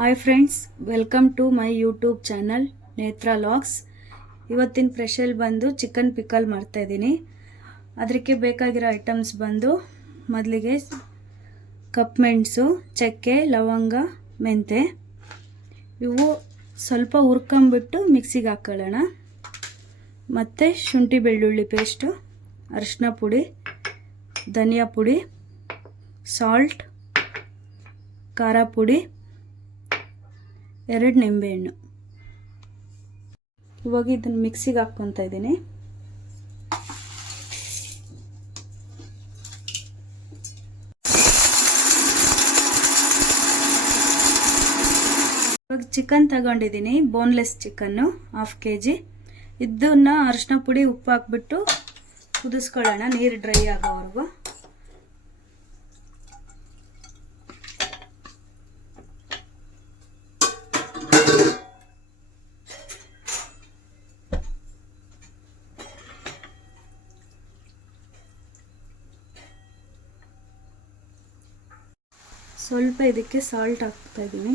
Hi friends, welcome to my YouTube channel Netra logs. ಇವತ್ತಿನ special ಬಂದು chicken pickle ಮಾಡ್ತಾ ಇದ್ದೀನಿ. ಅದಕ್ಕೆ ಬೇಕಾಗಿರೋ ಐಟಮ್ಸ್ ಬಂದು ಮೊದಲಿಗೆ ಕಪ್ ಮೆಣಸು, ಚಕ್ಕೆ, ಲವಂಗ, ಮೆಂತೆ ಇವು ಸ್ವಲ್ಪ ಹುರ್ಕೊಂಬಿಟ್ಟು ಮಿಕ್ಸಿಗೆ ಹಾಕೊಳ್ಳೋಣ. ಮತ್ತು ಶುಂಠಿ ಬೆಳ್ಳುಳ್ಳಿ ಪೇಸ್ಟು, ಅರಿಶಿನ ಪುಡಿ, ಧನಿಯಾ ಪುಡಿ, ಸಾಲ್ಟ್, ಖಾರ ಪುಡಿ, 2 ನಿಂಬೆಹಣ್ಣು. ಇವಾಗ ಇದನ್ನು ಮಿಕ್ಸಿಗೆ ಹಾಕ್ಕೊತಾ ಇದ್ದೀನಿ. ಇವಾಗ ಚಿಕನ್ ತಗೊಂಡಿದ್ದೀನಿ, ಬೋನ್ಲೆಸ್ ಚಿಕನ್ನು 1/2 kg. ಇದನ್ನ ಅರಿಶಿನ ಪುಡಿ, ಉಪ್ಪು ಹಾಕ್ಬಿಟ್ಟು ಕುದಿಸ್ಕೊಳ್ಳೋಣ ನೀರು ಡ್ರೈ ಆಗೋವರೆಗೂ. ಸ್ವಲ್ಪ ಇದಕ್ಕೆ ಸಾಲ್ಟ್ ಹಾಕ್ತಾ ಇದ್ದೀನಿ,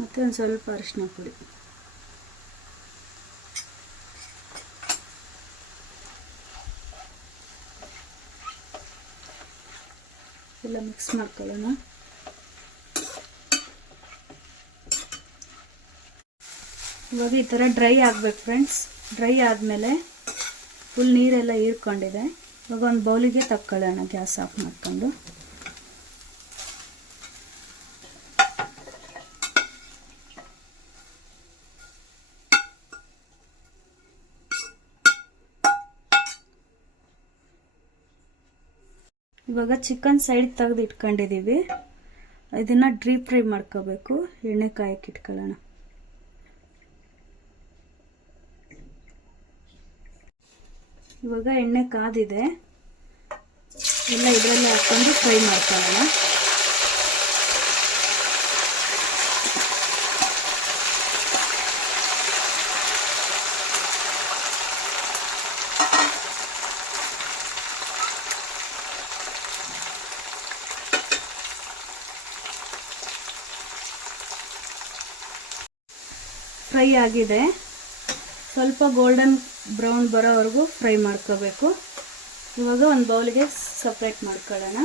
ಮತ್ತು ಒಂದು ಸ್ವಲ್ಪ ಅರಿಶಿನ ಪುಡಿ. ಎಲ್ಲ ಮಿಕ್ಸ್ ಮಾಡ್ಕೊಳ್ಳೋಣ. ಇವಾಗ ಈ ಥರ ಡ್ರೈ ಆಗಬೇಕು ಫ್ರೆಂಡ್ಸ್. ಡ್ರೈ ಆದಮೇಲೆ ಫುಲ್ ನೀರೆಲ್ಲ ಹೀರ್ಕೊಂಡಿದೆ. ಇವಾಗ ಒಂದು ಬೌಲಿಗೆ ತಕ್ಕೊಳ್ಳೋಣ, ಗ್ಯಾಸ್ ಆಫ್ ಮಾಡ್ಕೊಂಡು. ಇವಾಗ ಚಿಕನ್ ಸೈಡ್ ತೆಗೆದು ಇಟ್ಕೊಂಡಿದ್ದೀವಿ. ಇದನ್ನು ಡೀಪ್ ಫ್ರೈ ಮಾಡ್ಕೋಬೇಕು. ಎಣ್ಣೆ ಕಾಯಕ್ಕೆ ಇಟ್ಕೊಳ್ಳೋಣ. ಇವಾಗ ಎಣ್ಣೆ ಕಾದಿದೆ, ಎಲ್ಲ ಇದರಲ್ಲೇ ಹಾಕ್ಕೊಂಡು ಫ್ರೈ ಮಾಡ್ಕೊಳ್ಳೋಣ. ಫ್ರೈ ಆಗಿದೆ, ಸ್ವಲ್ಪ ಗೋಲ್ಡನ್ ಬ್ರೌನ್ ಬರೋವರೆಗೂ ಫ್ರೈ ಮಾಡ್ಕೋಬೇಕು. ಇವಾಗ ಒಂದು ಬೌಲಿಗೆ ಸಪ್ರೇಟ್ ಮಾಡ್ಕೊಳ್ಳೋಣ.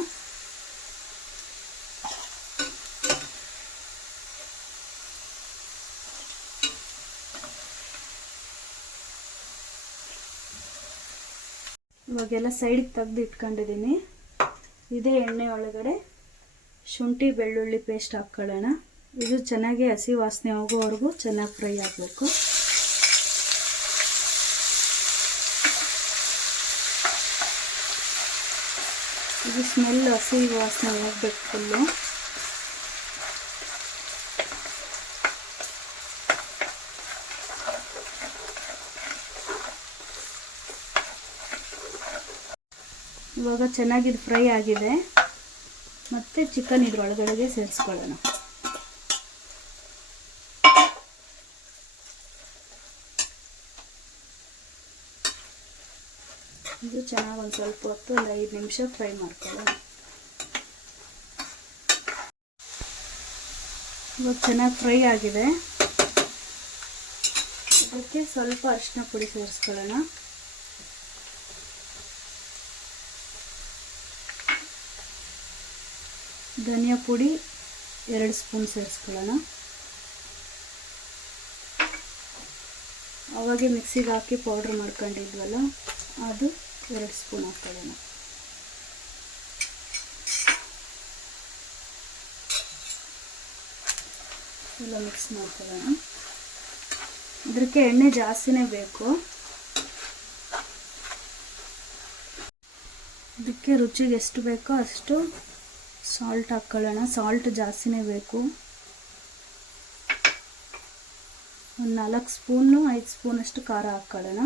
ಇವಾಗೆಲ್ಲ ಸೈಡಿಗೆ ತೆಗೆದು ಇಟ್ಕೊಂಡಿದ್ದೀನಿ. ಇದೇ ಎಣ್ಣೆ ಒಳಗಡೆ ಶುಂಠಿ ಬೆಳ್ಳುಳ್ಳಿ ಪೇಸ್ಟ್ ಹಾಕ್ಕೊಳ್ಳೋಣ. ಇದು ಚೆನ್ನಾಗಿ ಹಸಿ ವಾಸನೆ ಹೋಗೋವರೆಗೂ ಚೆನ್ನಾಗಿ ಫ್ರೈ ಆಗಬೇಕು. ಇದು ಸ್ಮೆಲ್ ಹಸಿ ವಾಸನೆ ಹೋಗ್ಬೇಕು ಫುಲ್ಲು. ಇವಾಗ ಚೆನ್ನಾಗಿದು ಫ್ರೈ ಆಗಿದೆ. ಮತ್ತು ಚಿಕನ್ ಇದ್ರೊಳಗಡೆಗೆ ಸೇರಿಸ್ಕೊಳ್ಳೋಣ. ಇದು ಚೆನ್ನಾಗಿ ಒಂದು ಸ್ವಲ್ಪ ಹೊತ್ತು, ಒಂದು 5 ನಿಮಿಷ ಫ್ರೈ ಮಾಡ್ಕೊಳ್ಳೋಣ. ಇವಾಗ ಚೆನ್ನಾಗಿ ಫ್ರೈ ಆಗಿದೆ. ಇದಕ್ಕೆ ಸ್ವಲ್ಪ ಅರಿಶಿನ ಪುಡಿ ಸೇರಿಸ್ಕೊಳ್ಳೋಣ. ಧನಿಯಾ ಪುಡಿ 2 ಸ್ಪೂನ್ ಸೇರಿಸ್ಕೊಳ್ಳೋಣ. ಅವಾಗೆ ಮಿಕ್ಸಿಗೆ ಹಾಕಿ ಪೌಡ್ರ್ ಮಾಡ್ಕೊಂಡಿದ್ವಲ್ಲ, ಅದು 2 ಸ್ಪೂನ್ ಹಾಕ್ಕೊಳ್ಳೋಣ. ಎಲ್ಲ ಮಿಕ್ಸ್ ಮಾಡ್ಕೊಳ್ಳೋಣ. ಇದಕ್ಕೆ ಎಣ್ಣೆ ಜಾಸ್ತಿನೇ ಬೇಕು. ಇದಕ್ಕೆ ರುಚಿಗೆ ಎಷ್ಟು ಬೇಕೋ ಅಷ್ಟು ಸಾಲ್ಟ್ ಹಾಕ್ಕೊಳ್ಳೋಣ. ಸಾಲ್ಟ್ ಜಾಸ್ತಿನೇ ಬೇಕು. ಒಂದು 4 ಸ್ಪೂನು 5 ಸ್ಪೂನಷ್ಟು ಖಾರ ಹಾಕ್ಕೊಳ್ಳೋಣ.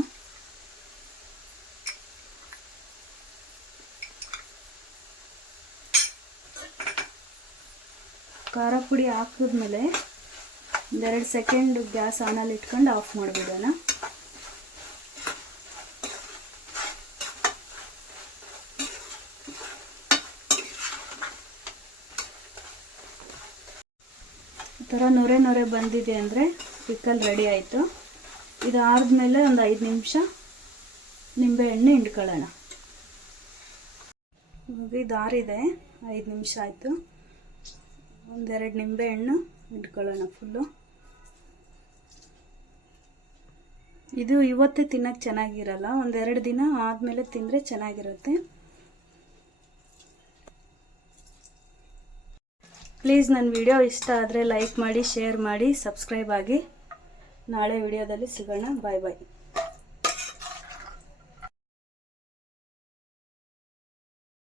ಖಾರ ಪುಡಿ ಹಾಕಿದ್ಮೇಲೆ 2 ಸೆಕೆಂಡ್ ಗ್ಯಾಸ್ ಆನಲ್ಲಿ ಇಟ್ಕೊಂಡು ಆಫ್ ಮಾಡಿಬಿಡೋಣ. ಥರ ನೊರೆ ನೊರೆ ಬಂದಿದೆ ಅಂದರೆ ಪಿಕಲ್ ರೆಡಿ ಆಯಿತು. ಇದಾದ್ಮೇಲೆ ಒಂದು 5 ನಿಮಿಷ ನಿಂಬೆಹಣ್ಣು ಹಿಂಡ್ಕೊಳ್ಳೋಣ. ಇದಾರಿದೆ, 5 ನಿಮಿಷ ಆಯಿತು. ಒಂದೆರಡು ನಿಂಬೆಹಣ್ಣು ಹಿಂಡ್ಕೊಳ್ಳೋಣ ಫುಲ್ಲು. ಇದು ಇವತ್ತೇ ತಿನ್ನೋಕ್ಕೆ ಚೆನ್ನಾಗಿರಲ್ಲ, ಒಂದೆರಡು ದಿನ ಆದಮೇಲೆ ತಿಂದರೆ ಚೆನ್ನಾಗಿರುತ್ತೆ. ಪ್ಲೀಸ್ ನನ್ನ ವಿಡಿಯೋ ಇಷ್ಟ ಆದರೆ ಲೈಕ್ ಮಾಡಿ, ಶೇರ್ ಮಾಡಿ, ಸಬ್ಸ್ಕ್ರೈಬ್ ಆಗಿ. ನಾಳೆ ವಿಡಿಯೋದಲ್ಲಿ ಸಿಗೋಣ. ಬಾಯ್ ಬಾಯ್.